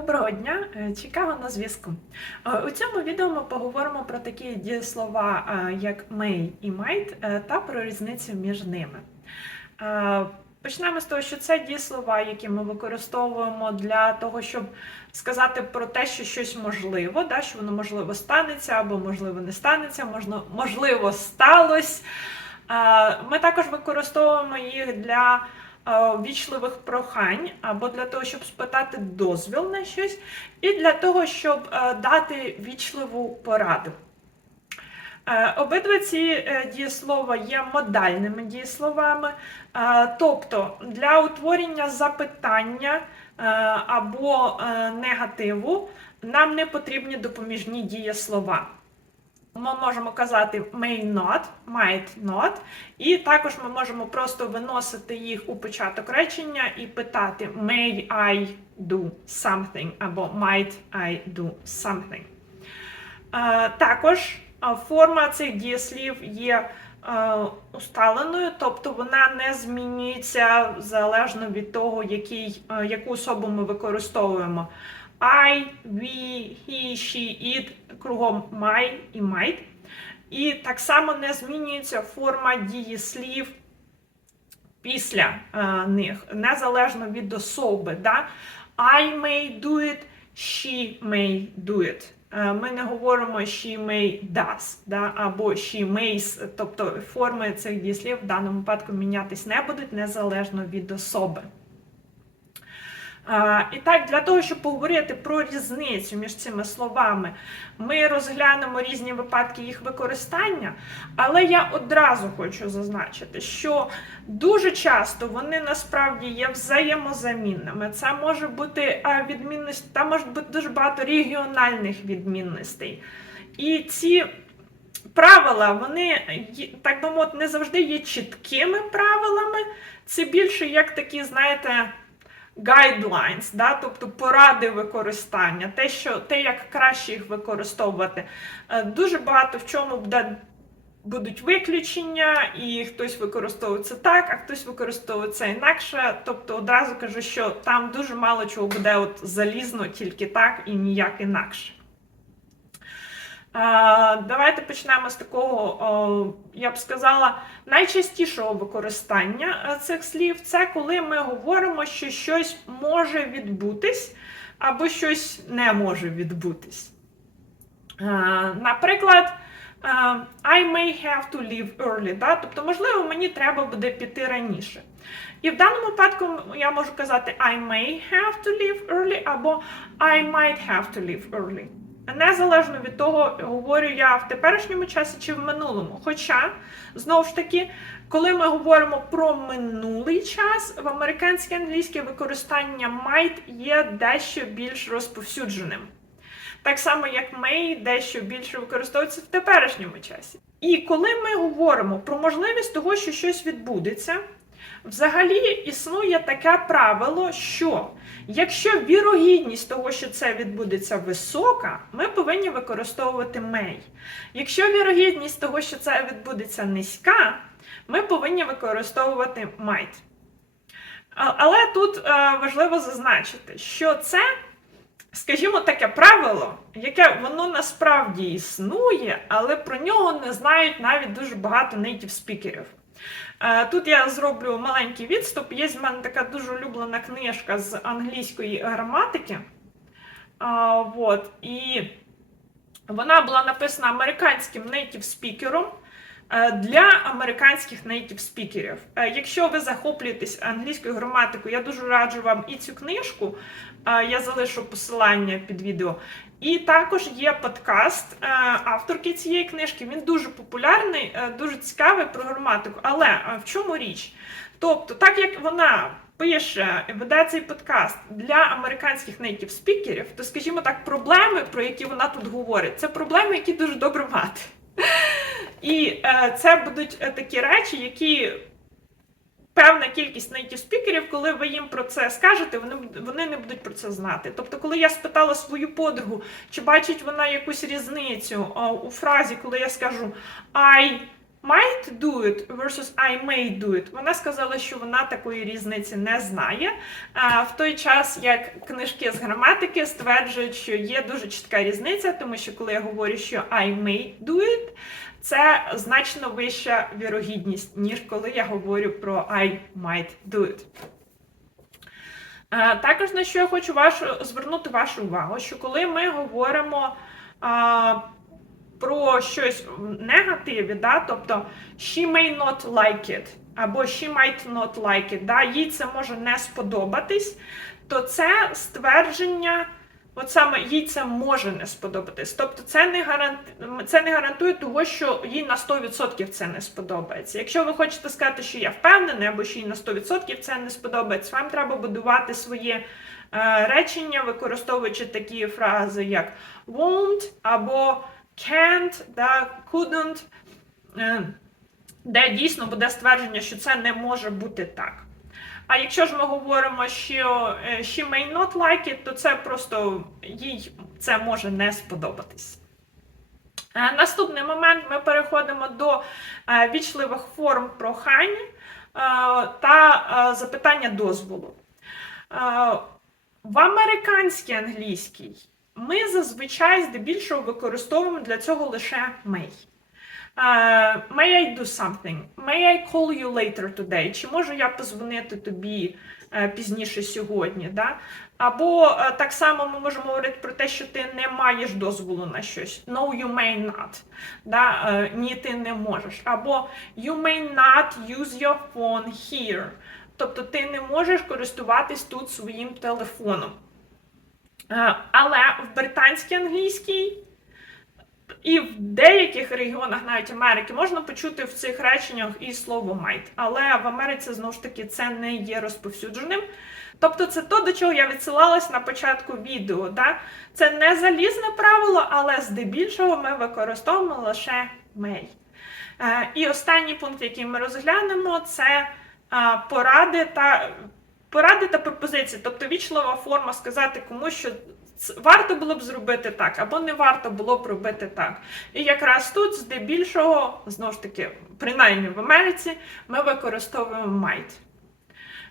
Доброго дня, Е, Чикаго на зв'язку. Е, У цьому відео ми поговоримо про такі дієслова, е, як may і might, е, та про різницю між ними. Е, Почнемо з того, що це дієслова, які ми використовуємо для того, щоб сказати про те, що щось можливо, да, що воно можливо станеться або можливо не станеться, можна- можливо сталося. Е, Ми також використовуємо їх для е, вічливих прохань або для того, щоб спитати дозвіл на щось, і для того, щоб е, дати вічливу пораду. Е, Обидва ці е, дієслова є модальними дієсловами, е, тобто для утворення запитання е, або е, негативу нам не потрібні допоміжні дієслова. Ми можемо казати may not, might not, і також ми можемо просто виносити їх у початок речення і питати may I do something або might I do something. Е, Також е, форма цих дієслів є е, усталеною, тобто вона не змінюється залежно від того, який, яку особу ми використовуємо. I, we, he, she, it, кругом my і might. І так само не змінюється форма дієслів після е, них, незалежно від особи. Да? I may do it, she may do it. Е, Ми не говоримо she may does, да? або she mays, тобто форми цих дієслів в даному випадку мінятись не будуть незалежно від особи. І так, для того, щоб поговорити про різницю між цими словами, ми розглянемо різні випадки їх використання, але я одразу хочу зазначити, що дуже часто вони насправді є взаємозамінними. Це може бути відмінність, там може бути дуже багато регіональних відмінностей. І ці правила, вони, так би мовити, не завжди є чіткими правилами. Це більше як такі, знаєте, guidelines, да? тобто поради використання, те, що, те, як краще їх використовувати. Е, Дуже багато в чому буде, будуть виключення, і хтось використовує це так, а хтось використовує це інакше. Тобто одразу кажу, що там дуже мало чого буде от залізно тільки так і ніяк інакше. Давайте почнемо з такого, я б сказала, найчастішого використання е, цих слів це коли ми говоримо, що щось може відбутись або щось не може відбутись. Е, Наприклад, е, I may have to leave early, да? тобто, можливо, мені треба буде піти раніше. І в даному випадку я можу казати I may have to leave early або I might have to leave early. Незалежно від того, говорю я в теперішньому часі чи в минулому. Хоча, знову ж таки, коли ми говоримо про минулий час, в американській англійській використання might є дещо більш розповсюдженим. Так само, як may дещо більше використовується в теперішньому часі. І коли ми говоримо про можливість того, що щось відбудеться, взагалі існує таке правило, що якщо вірогідність того, що це відбудеться висока, ми повинні використовувати may. Якщо вірогідність того, що це відбудеться низька, ми повинні використовувати might. Але тут е, важливо зазначити, що це, скажімо, таке правило, яке воно насправді існує, але про нього не знають навіть дуже багато native спікерів. Е, Тут я зроблю маленький відступ. Є в мене така дуже улюблена книжка з англійської граматики. А, вот, і вона була написана американським нейтів спікером е, для американських нейтів спікерів. Е, Якщо ви захоплюєтесь англійською граматикою, я дуже раджу вам і цю книжку. Е, Я залишу посилання під відео. І також є подкаст е, авторки цієї книжки. Він дуже популярний, е, дуже цікавий про граматику. Але е, в чому річ? Тобто, так як вона пише веде цей подкаст для американських нейтів спікерів, то, скажімо так, проблеми, про які вона тут говорить, це проблеми, які дуже добре мати. І е, це будуть е, такі речі, які певна кількість нейтів спікерів, коли ви їм про це скажете, вони, вони не будуть про це знати. Тобто, коли я спитала свою подругу, чи бачить вона якусь різницю а, у фразі, коли я скажу I might do it versus I may do it. Вона сказала, що вона такої різниці не знає. А в той час, як книжки з граматики стверджують, що є дуже чітка різниця, тому що коли я говорю, що I may do it, це значно вища вірогідність, ніж коли я говорю про I might do it. Е, Також на що я хочу вашу, звернути вашу увагу, що коли ми говоримо а, про щось в негативі, да, тобто she may not like it, або she might not like it, да, їй це може не сподобатись, то це ствердження, от саме їй це може не сподобатись. Тобто це не, гарант, це не гарантує того, що їй на 100% це не сподобається. Якщо ви хочете сказати, що я впевнений, або що їй на 100% це не сподобається, вам треба будувати своє е, речення, використовуючи такі фрази, як won't або can't, да, couldn't, е, де дійсно буде ствердження, що це не може бути так. А якщо ж ми говоримо, що е, she may not like it, то це просто їй це може не сподобатись. Е, Наступний момент ми переходимо до е, вічливих форм прохань е, та е, запитання дозволу. Е, В американській англійській ми зазвичай здебільшого використовуємо для цього лише may. May I do something? May I call you later today? Чи можу я позвонити тобі е, пізніше сьогодні? Да? Або е, так само ми можемо говорити про те, що ти не маєш дозволу на щось. No, you may not. Да? Е, Ні, ти не можеш. Або you may not use your phone here. Тобто ти не можеш користуватись тут своїм телефоном. Але в британській англійській і в деяких регіонах, навіть Америки, можна почути в цих реченнях і слово might. Але в Америці знову ж таки це не є розповсюдженим. Тобто, це то, до чого я відсилалась на початку відео. Да? Це не залізне правило, але здебільшого ми використовуємо лише may. Е, І останній пункт, який ми розглянемо, це е, поради та поради та пропозиції, тобто вічлива форма сказати комусь, що варто було б зробити так, або не варто було б робити так. І якраз тут, здебільшого, знову ж таки, принаймні в Америці, ми використовуємо might.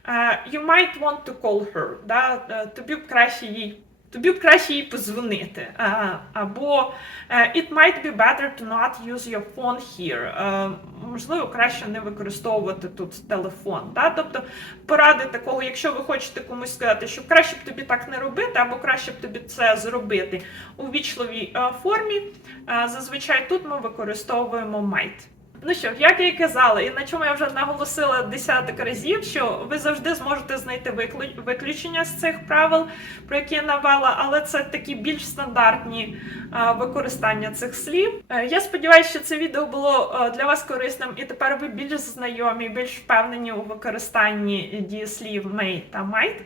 Е, You might want to call her. Да? Е, Тобі б краще їй. Тобі б краще їй позвонити. Е, Або е, It might be better to not use your phone here. Е, Можливо, краще не використовувати тут телефон. Тобто поради такого, якщо ви хочете комусь сказати, що краще б тобі так не робити, або краще б тобі це зробити у вічливій формі, зазвичай тут ми використовуємо might. Ну що, як я і казала, і на чому я вже наголосила десяток разів, що ви завжди зможете знайти виключення з цих правил, про які я навела, але це такі більш стандартні е, використання цих слів. Е, Я сподіваюся, що це відео було е, для вас корисним, і тепер ви більш знайомі, більш впевнені у використанні дієслів may та might.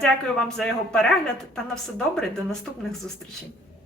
Дякую вам за його перегляд та на все добре. До наступних зустрічей.